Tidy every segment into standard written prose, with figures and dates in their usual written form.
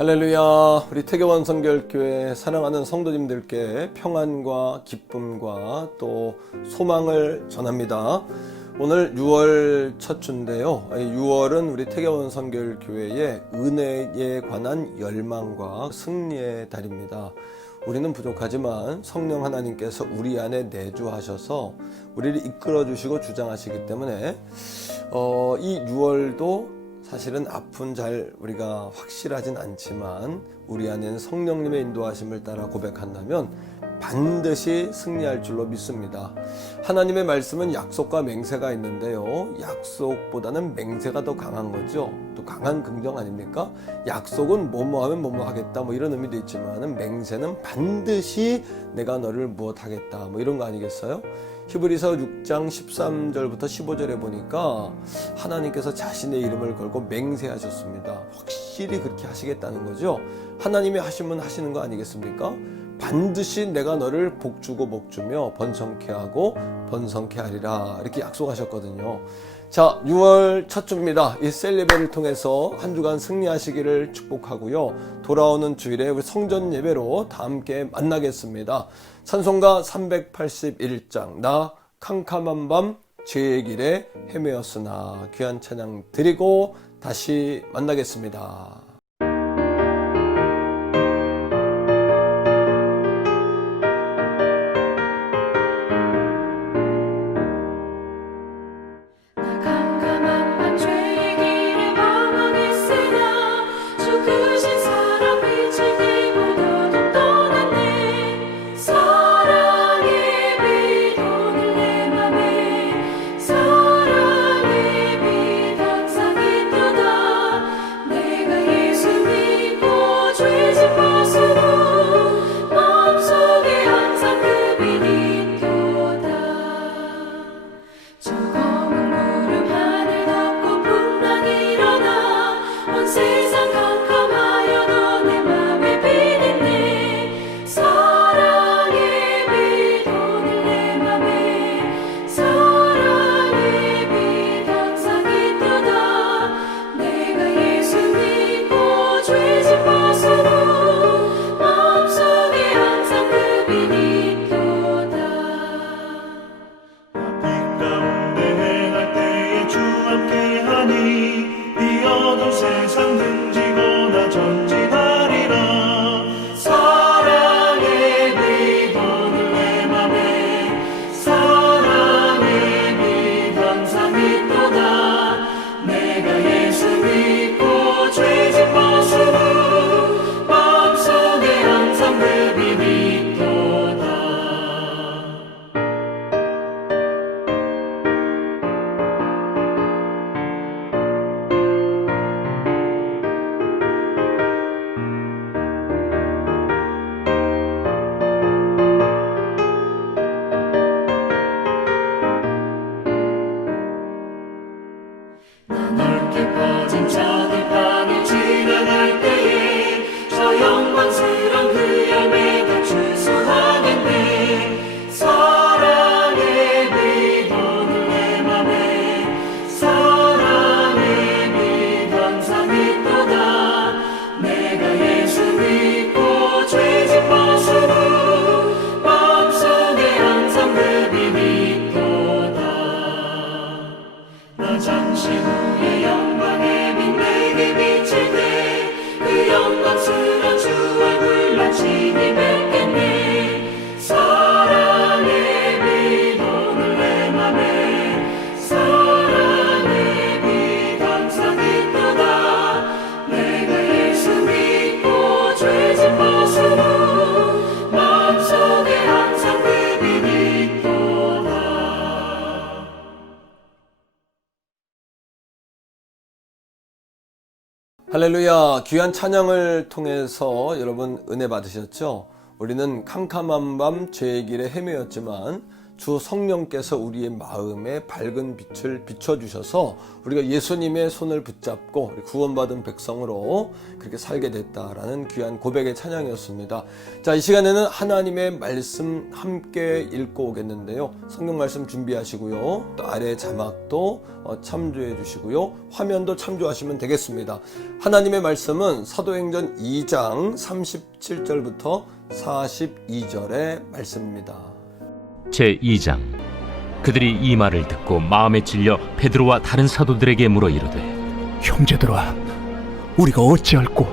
할렐루야. 우리 태교원 성결교회 사랑하는 성도님들께 평안과 기쁨과 또 소망을 전합니다. 오늘 6월 첫 주인데요. 6월은 우리 태교원 성결교회의 은혜에 관한 열망과 승리의 달입니다. 우리는 부족하지만 성령 하나님께서 우리 안에 내주하셔서 우리를 이끌어 주시고 주장하시기 때문에 이 6월도 사실은 앞은 잘 우리가 확실하진 않지만 우리 안에는 성령님의 인도하심을 따라 고백한다면 반드시 승리할 줄로 믿습니다. 하나님의 말씀은 약속과 맹세가 있는데요. 약속보다는 맹세가 더 강한 거죠. 또 강한 긍정 아닙니까? 약속은 뭐뭐 하면 뭐뭐 하겠다 이런 의미도 있지만 맹세는 반드시 내가 너를 무엇 하겠다 이런 거 아니겠어요? 히브리서 6장 13절부터 15절에 보니까 하나님께서 자신의 이름을 걸고 맹세하셨습니다. 확실히 그렇게 하시겠다는 거죠. 하나님이 하시면 하시는 거 아니겠습니까? 반드시 내가 너를 복주고 복주며 번성케 하고 번성케 하리라 이렇게 약속하셨거든요. 자, 6월 첫 주입니다. 이 셀 예배를 통해서 한 주간 승리하시기를 축복하고요. 돌아오는 주일에 우리 성전 예배로 다 함께 만나겠습니다. 찬송가 381장 나 캄캄한 밤 죄의 길에 헤매었으나 귀한 찬양 드리고 다시 만나겠습니다. 할렐루야. 귀한 찬양을 통해서 여러분 은혜 받으셨죠? 우리는 캄캄한 밤 죄의 길에 헤매었지만 주 성령께서 우리의 마음에 밝은 빛을 비춰주셔서 우리가 예수님의 손을 붙잡고 구원받은 백성으로 그렇게 살게 됐다라는 귀한 고백의 찬양이었습니다. 자, 이 시간에는 하나님의 말씀 함께 읽고 오겠는데요. 성경 말씀 준비하시고요. 또 아래 자막도 참조해 주시고요. 화면도 참조하시면 되겠습니다. 하나님의 말씀은 사도행전 2장 37절부터 42절의 말씀입니다. 제2장. 그들이 이 말을 듣고 마음에 찔려 베드로와 다른 사도들에게 물어 이르되, 형제들아, 우리가 어찌할꼬?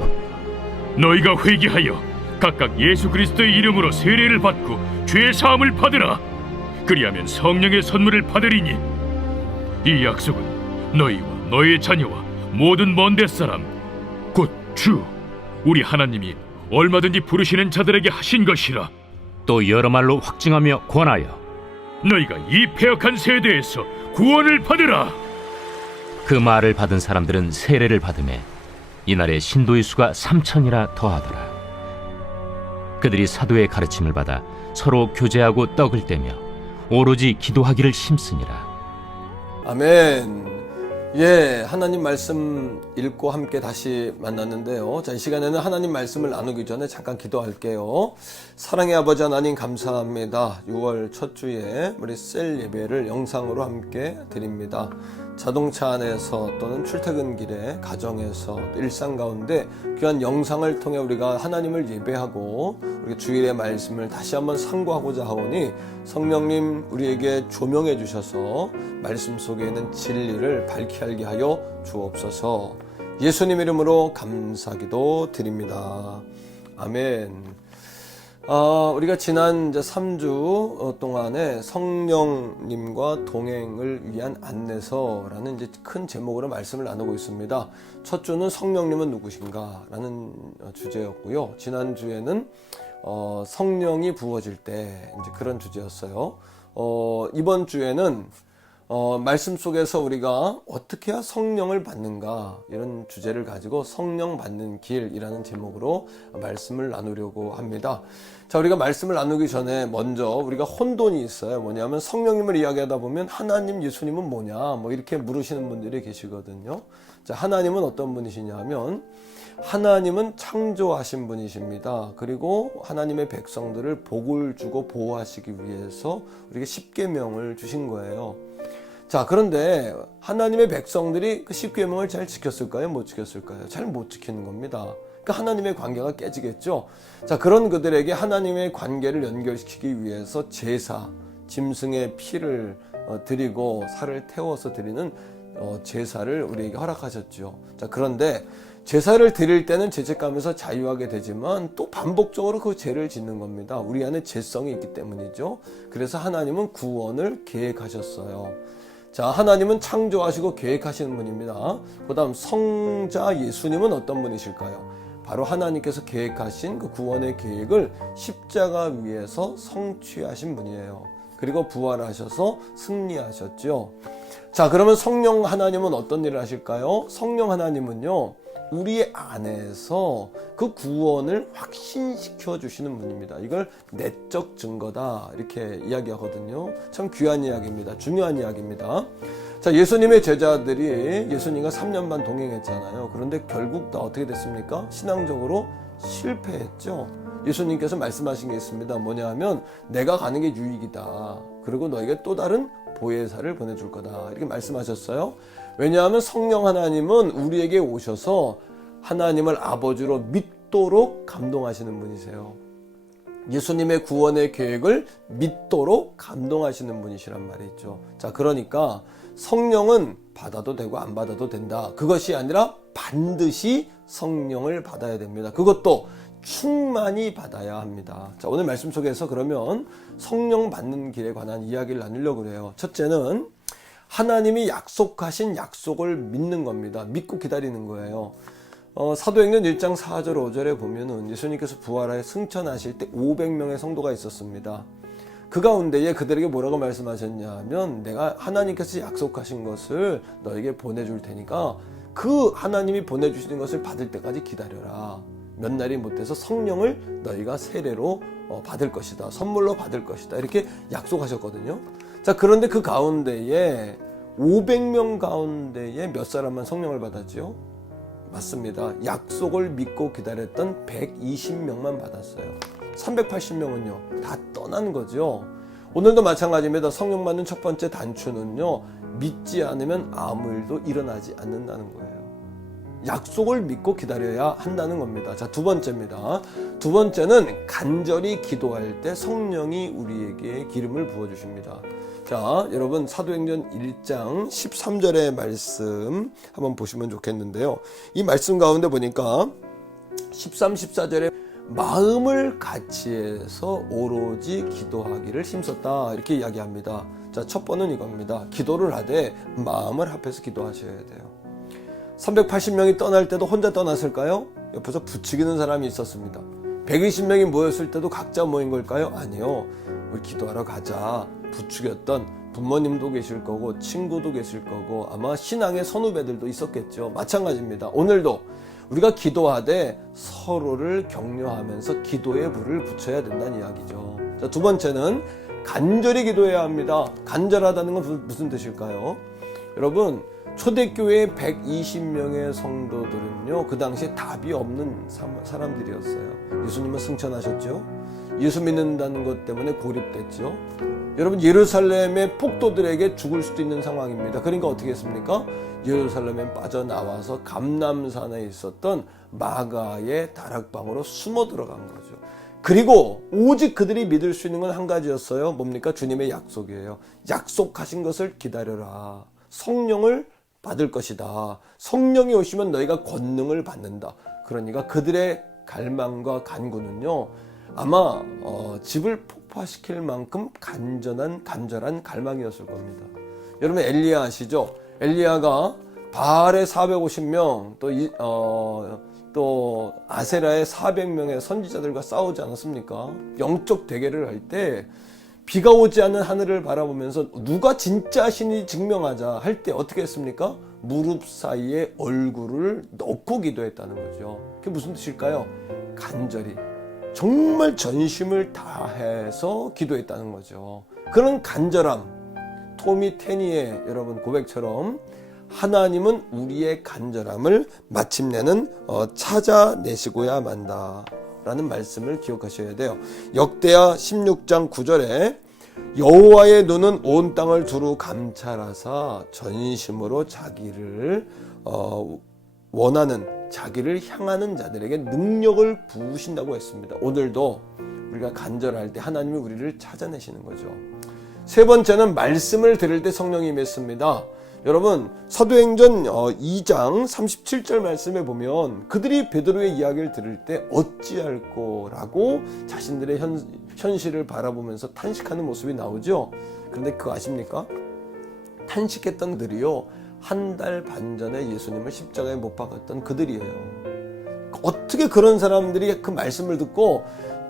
너희가 회개하여 각각 예수 그리스도의 이름으로 세례를 받고 죄 사함을 받으라. 그리하면 성령의 선물을 받으리니 이 약속은 너희와 너희의 자녀와 모든 먼 데 사람 곧 주 우리 하나님이 얼마든지 부르시는 자들에게 하신 것이라. 또 여러 말로 확증하며 권하여 너희가 이 패역한 세대에서 구원을 받으라. 그 말을 받은 사람들은 세례를 받으매 이날에 신도의 수가 3,000이나 더하더라. 그들이 사도의 가르침을 받아 서로 교제하고 떡을 떼며 오로지 기도하기를 힘쓰니라. 아멘. 예, 하나님 말씀 읽고 함께 다시 만났는데요. 자, 이 시간에는 하나님 말씀을 나누기 전에 잠깐 기도할게요. 사랑의 아버지 하나님 감사합니다. 6월 첫 주에 우리 셀 예배를 영상으로 함께 드립니다. 자동차 안에서 또는 출퇴근길에 가정에서 일상 가운데 귀한 영상을 통해 우리가 하나님을 예배하고 우리 주일의 말씀을 다시 한번 상고하고자 하오니 성령님 우리에게 조명해 주셔서 말씀 속에 있는 진리를 밝히 알게 하여 주옵소서. 예수님 이름으로 감사기도 드립니다. 아멘. 우리가 지난 이제 3주 동안에 성령님과 동행을 위한 안내서라는 이제 큰 제목으로 말씀을 나누고 있습니다. 첫 주는 성령님은 누구신가? 라는 주제였고요. 지난 주에는 성령이 부어질 때 이제 그런 주제였어요. 이번 주에는 말씀 속에서 우리가 어떻게 해야 성령을 받는가 이런 주제를 가지고 성령 받는 길이라는 제목으로 말씀을 나누려고 합니다. 자, 우리가 말씀을 나누기 전에 먼저 우리가 혼돈이 있어요. 뭐냐면 성령님을 이야기하다 보면 하나님, 예수님은 뭐냐 뭐 이렇게 물으시는 분들이 계시거든요. 자, 하나님은 어떤 분이시냐면 하나님은 창조하신 분이십니다. 그리고 하나님의 백성들을 복을 주고 보호하시기 위해서 우리에게 십계명을 주신 거예요. 자, 그런데 하나님의 백성들이 그 십계명을 잘 지켰을까요? 못 지켰을까요? 잘 못 지키는 겁니다. 그러니까 하나님의 관계가 깨지겠죠. 자, 그런 그들에게 하나님의 관계를 연결시키기 위해서 제사, 짐승의 피를 드리고 살을 태워서 드리는 제사를 우리에게 허락하셨죠. 자, 그런데 제사를 드릴 때는 죄책감에서 자유하게 되지만 또 반복적으로 그 죄를 짓는 겁니다. 우리 안에 죄성이 있기 때문이죠. 그래서 하나님은 구원을 계획하셨어요. 자, 하나님은 창조하시고 계획하시는 분입니다. 그 다음 성자 예수님은 어떤 분이실까요? 바로 하나님께서 계획하신 그 구원의 계획을 십자가 위에서 성취하신 분이에요. 그리고 부활하셔서 승리하셨죠. 자, 그러면 성령 하나님은 어떤 일을 하실까요? 성령 하나님은요, 우리 안에서 그 구원을 확신시켜 주시는 분입니다. 이걸 내적 증거다 이렇게 이야기하거든요. 참 귀한 이야기입니다. 중요한 이야기입니다. 자, 예수님의 제자들이 예수님과 3년 반 동행했잖아요. 그런데 결국 다 어떻게 됐습니까? 신앙적으로 실패했죠. 예수님께서 말씀하신 게 있습니다. 뭐냐 하면 내가 가는 게 유익이다. 그리고 너에게 또 다른 보혜사를 보내줄 거다. 이렇게 말씀하셨어요. 왜냐하면 성령 하나님은 우리에게 오셔서 하나님을 아버지로 믿도록 감동하시는 분이세요. 예수님의 구원의 계획을 믿도록 감동하시는 분이시란 말이죠. 자, 그러니까 성령은 받아도 되고 안 받아도 된다. 그것이 아니라 반드시 성령을 받아야 됩니다. 그것도 충만히 받아야 합니다. 자, 오늘 말씀 속에서 그러면 성령 받는 길에 관한 이야기를 나누려고 그래요. 첫째는 하나님이 약속하신 약속을 믿는 겁니다. 믿고 기다리는 거예요. 사도행전 1장 4절 5절에 보면은 예수님께서 부활하여 승천하실 때 500명의 성도가 있었습니다. 그 가운데에 그들에게 뭐라고 말씀하셨냐 하면 내가 하나님께서 약속하신 것을 너에게 보내줄 테니까 그 하나님이 보내주시는 것을 받을 때까지 기다려라. 몇 날이 못돼서 성령을 너희가 세례로 받을 것이다. 선물로 받을 것이다. 이렇게 약속하셨거든요. 자, 그런데 그 가운데에 500명 가운데에 몇 사람만 성령을 받았지요? 맞습니다. 약속을 믿고 기다렸던 120명만 받았어요. 380명은요 다 떠난 거죠. 오늘도 마찬가지입니다. 성령 받는 첫 번째 단추는요, 믿지 않으면 아무 일도 일어나지 않는다는 거예요. 약속을 믿고 기다려야 한다는 겁니다. 자, 두 번째입니다. 두 번째는 간절히 기도할 때 성령이 우리에게 기름을 부어주십니다. 자, 여러분 사도행전 1장 13절의 말씀 한번 보시면 좋겠는데요. 이 말씀 가운데 보니까 13, 14절에 마음을 같이해서 오로지 기도하기를 힘썼다 이렇게 이야기합니다. 자, 첫 번은 이겁니다. 기도를 하되 마음을 합해서 기도하셔야 돼요. 380명이 떠날 때도 혼자 떠났을까요? 옆에서 부추기는 사람이 있었습니다. 120명이 모였을 때도 각자 모인 걸까요? 아니요. 우리 기도하러 가자. 부추겼던 부모님도 계실 거고 친구도 계실 거고 아마 신앙의 선후배들도 있었겠죠. 마찬가지입니다. 오늘도 우리가 기도하되 서로를 격려하면서 기도의 불을 붙여야 된다는 이야기죠. 자, 두 번째는 간절히 기도해야 합니다. 간절하다는 건 무슨 뜻일까요? 여러분, 초대교회 120명의 성도들은요, 그 당시에 답이 없는 사람들이었어요. 예수님은 승천하셨죠. 예수 믿는다는 것 때문에 고립됐죠. 여러분, 예루살렘의 폭도들에게 죽을 수도 있는 상황입니다. 그러니까 어떻게 했습니까? 예루살렘에 빠져나와서 감람산에 있었던 마가의 다락방으로 숨어 들어간 거죠. 그리고 오직 그들이 믿을 수 있는 건 한 가지였어요. 뭡니까? 주님의 약속이에요. 약속하신 것을 기다려라. 성령을 받을 것이다. 성령이 오시면 너희가 권능을 받는다. 그러니까 그들의 갈망과 간구는요, 아마 집을 폭파시킬 만큼 간절한 갈망이었을 겁니다. 여러분, 엘리야 아시죠? 엘리야가 바알의 450명 또 아세라의 400명의 선지자들과 싸우지 않았습니까? 영적 대결을 할 때 비가 오지 않는 하늘을 바라보면서 누가 진짜 신이 증명하자 할 때 어떻게 했습니까? 무릎 사이에 얼굴을 넣고 기도했다는 거죠. 그게 무슨 뜻일까요? 간절히 정말 전심을 다해서 기도했다는 거죠. 그런 간절함, 토미 테니의 여러분 고백처럼 하나님은 우리의 간절함을 마침내는 찾아내시고야 만다 라는 말씀을 기억하셔야 돼요. 역대하 16장 9절에 여호와의 눈은 온 땅을 두루 감찰하사 전심으로 자기를 원하는 자기를 향하는 자들에게 능력을 부으신다고 했습니다. 오늘도 우리가 간절할 때 하나님이 우리를 찾아내시는 거죠. 세 번째는 말씀을 들을 때 성령이 임했습니다. 여러분, 사도행전 2장 37절 말씀에 보면 그들이 베드로의 이야기를 들을 때 어찌할꼬 라고 자신들의 현실을 바라보면서 탄식하는 모습이 나오죠. 그런데 그거 아십니까? 탄식했던 그들이요, 한 달 반 전에 예수님을 십자가에 못 박았던 그들이에요. 어떻게 그런 사람들이 그 말씀을 듣고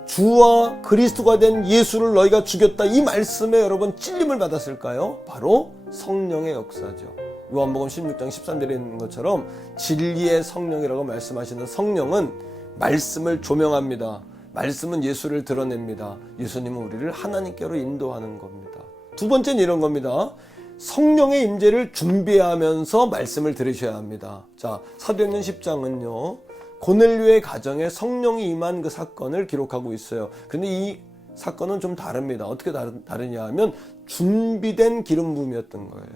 주와 그리스도가 된 예수를 너희가 죽였다, 이 말씀에 여러분 찔림을 받았을까요? 바로 성령의 역사죠. 요한복음 16장 13절에 있는 것처럼 진리의 성령이라고 말씀하시는 성령은 말씀을 조명합니다. 말씀은 예수를 드러냅니다. 예수님은 우리를 하나님께로 인도하는 겁니다. 두 번째는 이런 겁니다. 성령의 임재를 준비하면서 말씀을 들으셔야 합니다. 자, 사도행전 10장은요, 고넬료의 가정에 성령이 임한 그 사건을 기록하고 있어요. 그런데 이 사건은 좀 다릅니다. 어떻게 다르냐 하면 준비된 기름 부음이었던 거예요.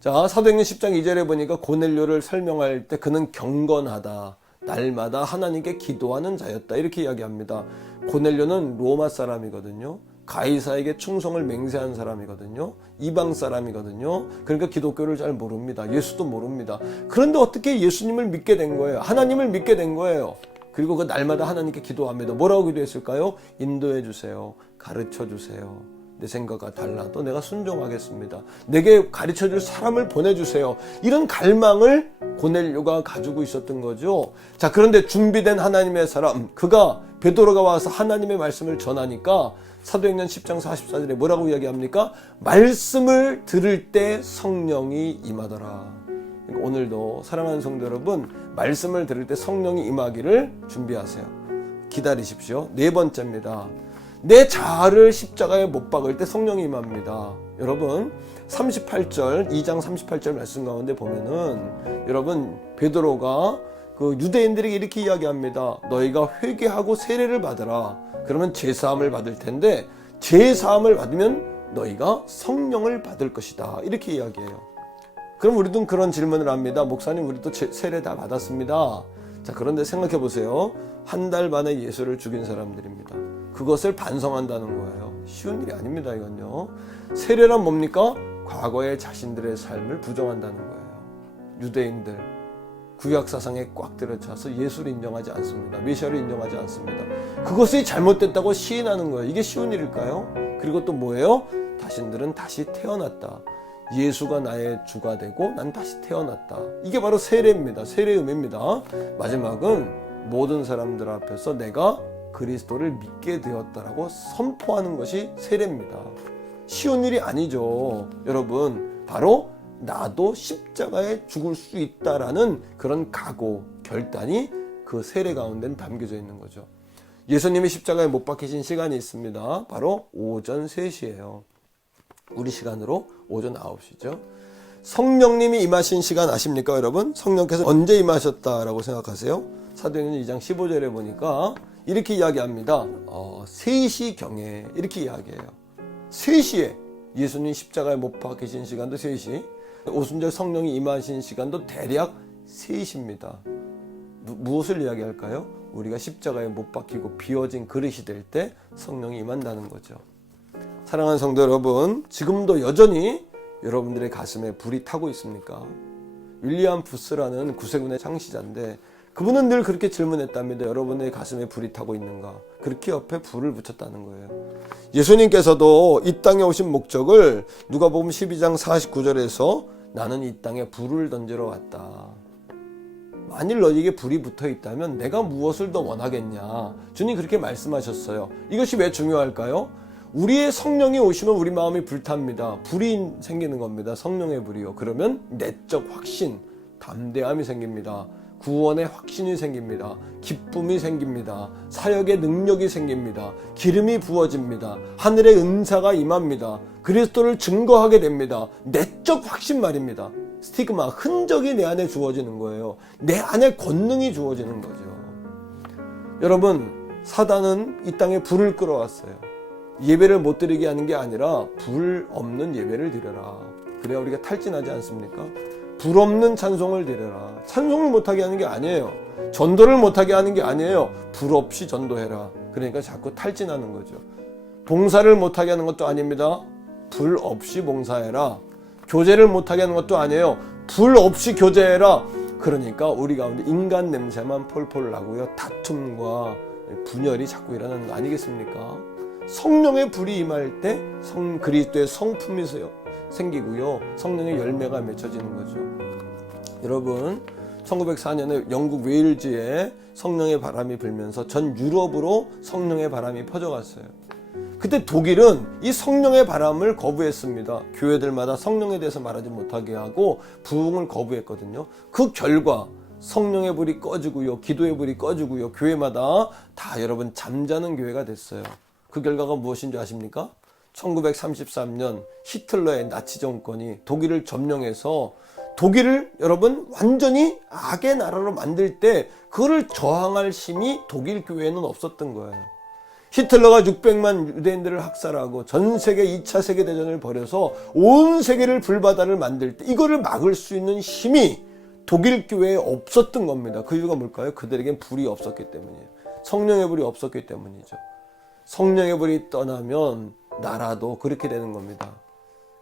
자, 사도행전 10장 2절에 보니까 고넬료를 설명할 때 그는 경건하다, 날마다 하나님께 기도하는 자였다, 이렇게 이야기합니다. 고넬료는 로마 사람이거든요. 가이사에게 충성을 맹세한 사람이거든요. 이방 사람이거든요. 그러니까 기독교를 잘 모릅니다. 예수도 모릅니다. 그런데 어떻게 예수님을 믿게 된 거예요? 하나님을 믿게 된 거예요. 그리고 그 날마다 하나님께 기도합니다. 뭐라고 기도했을까요? 인도해 주세요. 가르쳐 주세요. 내 생각과 달라도 내가 순종하겠습니다. 내게 가르쳐 줄 사람을 보내주세요. 이런 갈망을 고넬료가 가지고 있었던 거죠. 자, 그런데 준비된 하나님의 사람, 그가 베드로가 와서 하나님의 말씀을 전하니까 사도행전 10장 44절에 뭐라고 이야기합니까? 말씀을 들을 때 성령이 임하더라. 그러니까 오늘도 사랑하는 성도 여러분, 말씀을 들을 때 성령이 임하기를 준비하세요. 기다리십시오. 네 번째입니다. 내 자아를 십자가에 못 박을 때 성령이 임합니다. 여러분 38절 2장 38절 말씀 가운데 보면은 여러분 베드로가 그 유대인들에게 이렇게 이야기합니다. 너희가 회개하고 세례를 받으라. 그러면 죄사함을 받을 텐데 죄사함을 받으면 너희가 성령을 받을 것이다. 이렇게 이야기해요. 그럼 우리도 그런 질문을 합니다. 목사님, 우리도 세례 다 받았습니다. 자, 그런데 생각해 보세요. 한 달 만에 예수를 죽인 사람들입니다. 그것을 반성한다는 거예요. 쉬운 일이 아닙니다. 이건요. 세례란 뭡니까? 과거의 자신들의 삶을 부정한다는 거예요. 유대인들 구약 사상에 꽉 들어차서 예수를 인정하지 않습니다. 메시아를 인정하지 않습니다. 그것이 잘못됐다고 시인하는 거예요. 이게 쉬운 일일까요? 그리고 또 뭐예요? 자신들은 다시 태어났다. 예수가 나의 주가 되고 난 다시 태어났다. 이게 바로 세례입니다. 세례의 의미입니다. 마지막은 모든 사람들 앞에서 내가 그리스도를 믿게 되었다라고 선포하는 것이 세례입니다. 쉬운 일이 아니죠. 여러분, 바로 나도 십자가에 죽을 수 있다라는 그런 각오, 결단이 그 세례 가운데는 담겨져 있는 거죠. 예수님이 십자가에 못 박히신 시간이 있습니다. 바로 오전 3시예요. 우리 시간으로 오전 9시죠. 성령님이 임하신 시간 아십니까, 여러분? 성령께서 언제 임하셨다라고 생각하세요? 사도행전 2장 15절에 보니까 이렇게 이야기합니다. 3시경에 이렇게 이야기해요. 3시에 예수님 십자가에 못 박히신 시간도 3시, 오순절 성령이 임하신 시간도 대략 3시입니다. 무엇을 이야기할까요? 우리가 십자가에 못 박히고 비워진 그릇이 될 때 성령이 임한다는 거죠. 사랑하는 성도 여러분, 지금도 여전히 여러분들의 가슴에 불이 타고 있습니까? 윌리엄 부스라는 구세군의 창시자인데 그분은 늘 그렇게 질문했답니다. 여러분의 가슴에 불이 타고 있는가? 그렇게 옆에 불을 붙였다는 거예요. 예수님께서도 이 땅에 오신 목적을 누가복음 12장 49절에서 나는 이 땅에 불을 던지러 왔다. 만일 너에게 불이 붙어 있다면 내가 무엇을 더 원하겠냐? 주님 그렇게 말씀하셨어요. 이것이 왜 중요할까요? 우리의 성령이 오시면 우리 마음이 불탑니다. 불이 생기는 겁니다. 성령의 불이요. 그러면 내적 확신, 담대함이 생깁니다. 구원의 확신이 생깁니다. 기쁨이 생깁니다. 사역의 능력이 생깁니다. 기름이 부어집니다. 하늘의 은사가 임합니다. 그리스도를 증거하게 됩니다. 내적 확신 말입니다. 스티그마, 흔적이 내 안에 주어지는 거예요. 내 안에 권능이 주어지는 거죠. 여러분, 사단은 이 땅에 불을 끌어왔어요. 예배를 못 드리게 하는 게 아니라 불 없는 예배를 드려라. 그래야 우리가 탈진하지 않습니까? 불 없는 찬송을 드려라. 찬송을 못하게 하는 게 아니에요. 전도를 못하게 하는 게 아니에요. 불 없이 전도해라. 그러니까 자꾸 탈진하는 거죠. 봉사를 못하게 하는 것도 아닙니다. 불 없이 봉사해라. 교제를 못하게 하는 것도 아니에요. 불 없이 교제해라. 그러니까 우리 가운데 인간 냄새만 폴폴 나고요. 다툼과 분열이 자꾸 일어나는 거 아니겠습니까? 성령의 불이 임할 때 그리스도의 성품이 생기고요. 성령의 열매가 맺혀지는 거죠. 여러분, 1904년에 영국 웨일즈에 성령의 바람이 불면서 전 유럽으로 성령의 바람이 퍼져갔어요. 그때 독일은 이 성령의 바람을 거부했습니다. 교회들마다 성령에 대해서 말하지 못하게 하고 부흥을 거부했거든요. 그 결과 성령의 불이 꺼지고요. 기도의 불이 꺼지고요. 교회마다 다 여러분 잠자는 교회가 됐어요. 그 결과가 무엇인지 아십니까? 1933년 히틀러의 나치 정권이 독일을 점령해서 독일을 여러분 완전히 악의 나라로 만들 때 그거를 저항할 힘이 독일 교회에는 없었던 거예요. 히틀러가 600만 유대인들을 학살하고 전 세계 2차 세계대전을 벌여서 온 세계를 불바다를 만들 때 이거를 막을 수 있는 힘이 독일 교회에 없었던 겁니다. 그 이유가 뭘까요? 그들에겐 불이 없었기 때문이에요. 성령의 불이 없었기 때문이죠. 성령의 불이 떠나면 나라도 그렇게 되는 겁니다.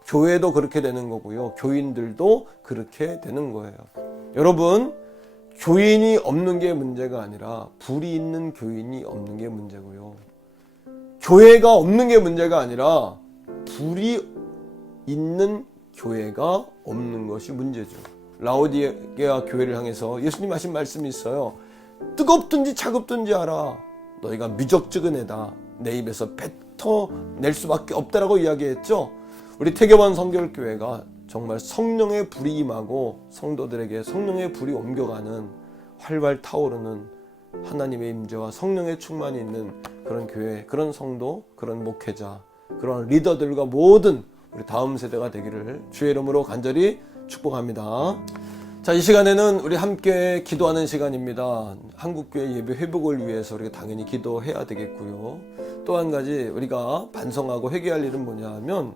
교회도 그렇게 되는 거고요. 교인들도 그렇게 되는 거예요. 여러분, 교인이 없는 게 문제가 아니라 불이 있는 교인이 없는 게 문제고요. 교회가 없는 게 문제가 아니라 불이 있는 교회가 없는 것이 문제죠. 라오디게아 교회를 향해서 예수님 하신 말씀이 있어요. 뜨겁든지 차갑든지 알아. 너희가 미적지근해다. 내 입에서 뱉어낼 수밖에 없다라고 이야기했죠. 우리 태교원 성결교회가 정말 성령의 불이 임하고 성도들에게 성령의 불이 옮겨가는 활활 타오르는 하나님의 임재와 성령의 충만이 있는 그런 교회, 그런 성도, 그런 목회자, 그런 리더들과 모든 우리 다음 세대가 되기를 주의 이름으로 간절히 축복합니다. 자, 이 시간에는 우리 함께 기도하는 시간입니다. 한국교회 예배 회복을 위해서 우리가 당연히 기도해야 되겠고요. 또 한 가지 우리가 반성하고 회개할 일은 뭐냐 하면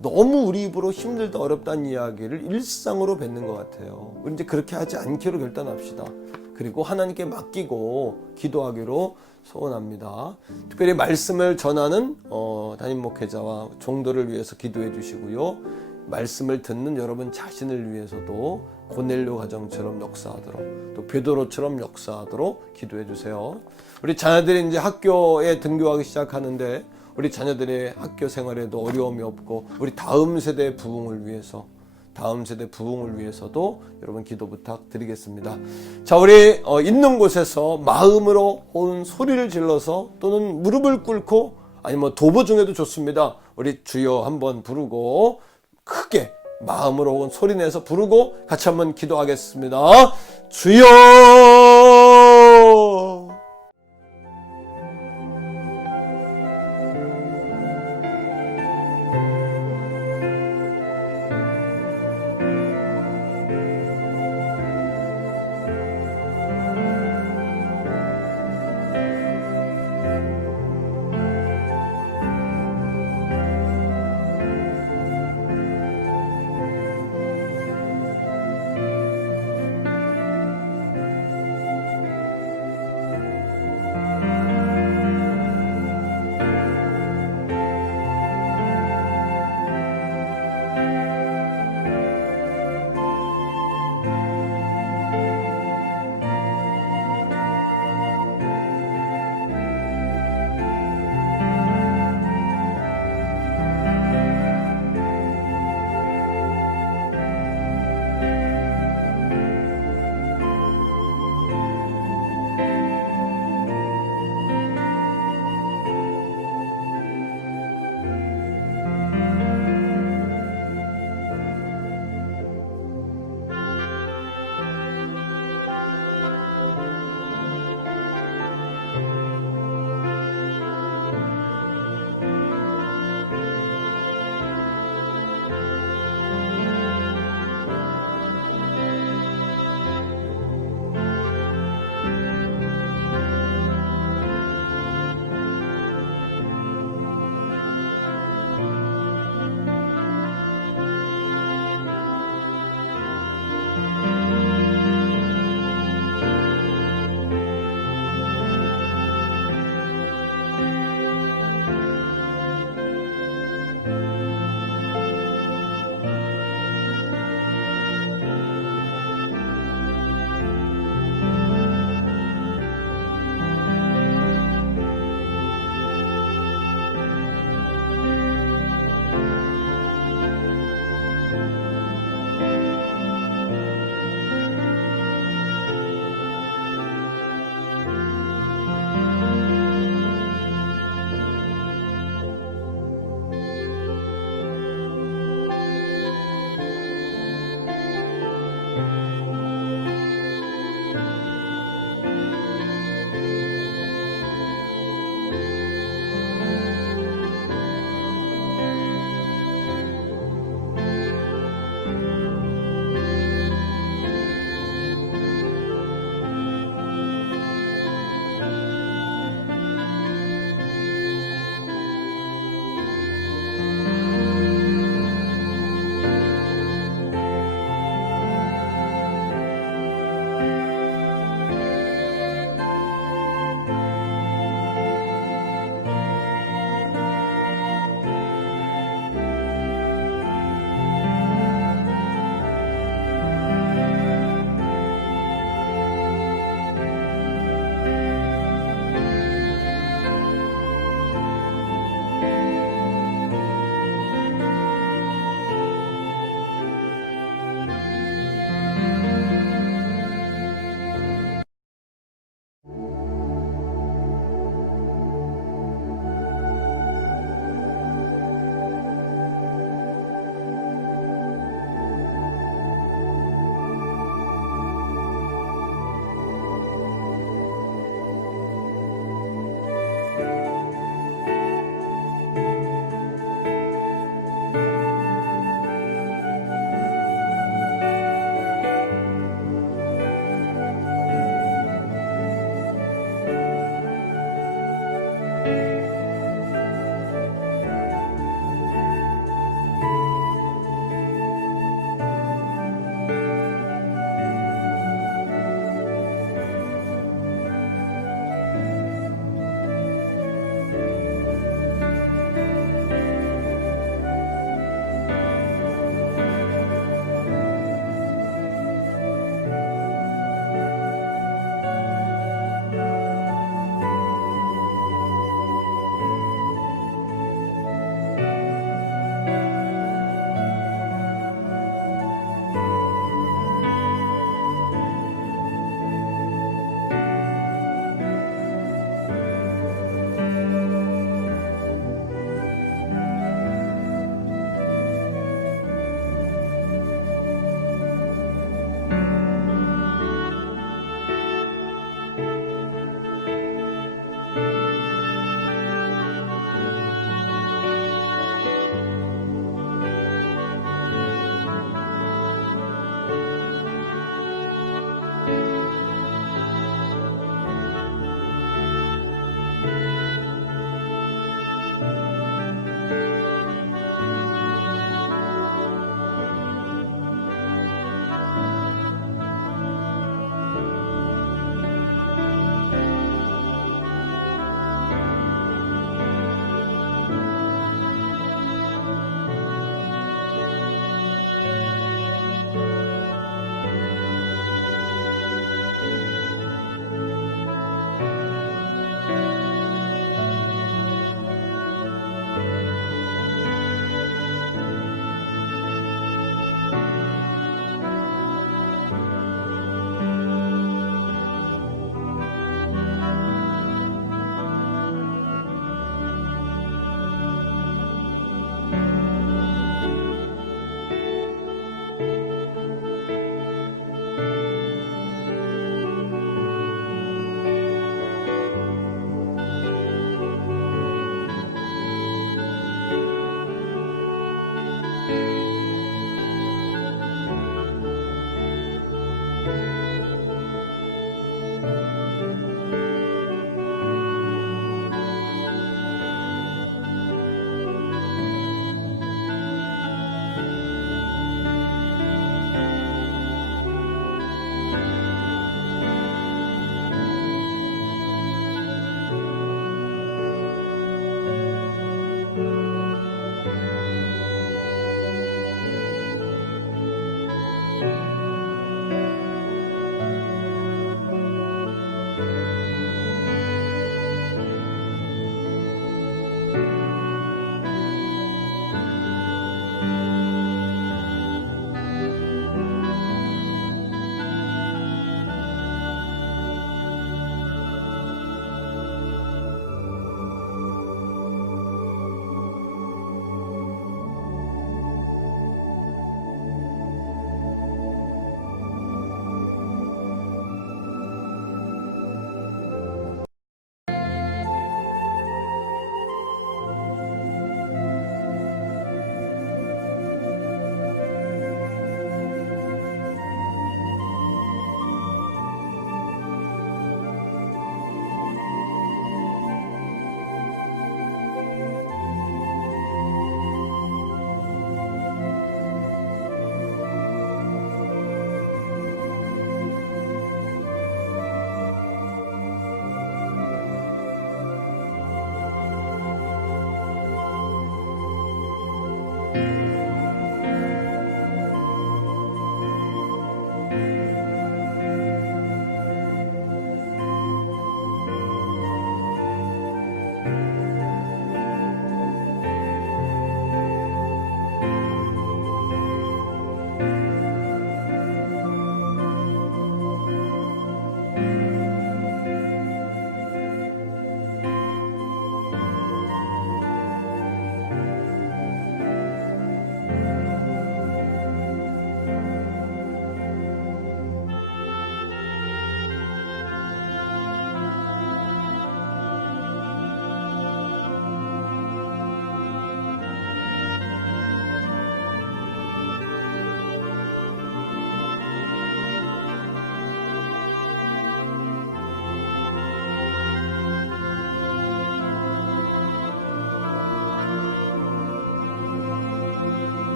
너무 우리 입으로 힘들다 어렵다는 이야기를 일상으로 뱉는 것 같아요. 우리 이제 그렇게 하지 않기로 결단합시다. 그리고 하나님께 맡기고 기도하기로 소원합니다. 특별히 말씀을 전하는 담임 목회자와 종도를 위해서 기도해 주시고요. 말씀을 듣는 여러분 자신을 위해서도 고넬료 가정처럼 역사하도록, 또 베드로처럼 역사하도록 기도해 주세요. 우리 자녀들이 이제 학교에 등교하기 시작하는데 우리 자녀들의 학교 생활에도 어려움이 없고 우리 다음 세대 부흥을 위해서도 여러분 기도 부탁드리겠습니다. 자, 우리 있는 곳에서 마음으로 혹은 소리를 질러서 또는 무릎을 꿇고 아니면 도보 중에도 좋습니다. 우리 주여 한번 부르고 크게 마음으로 혹은 소리내서 부르고 같이 한번 기도하겠습니다. 주여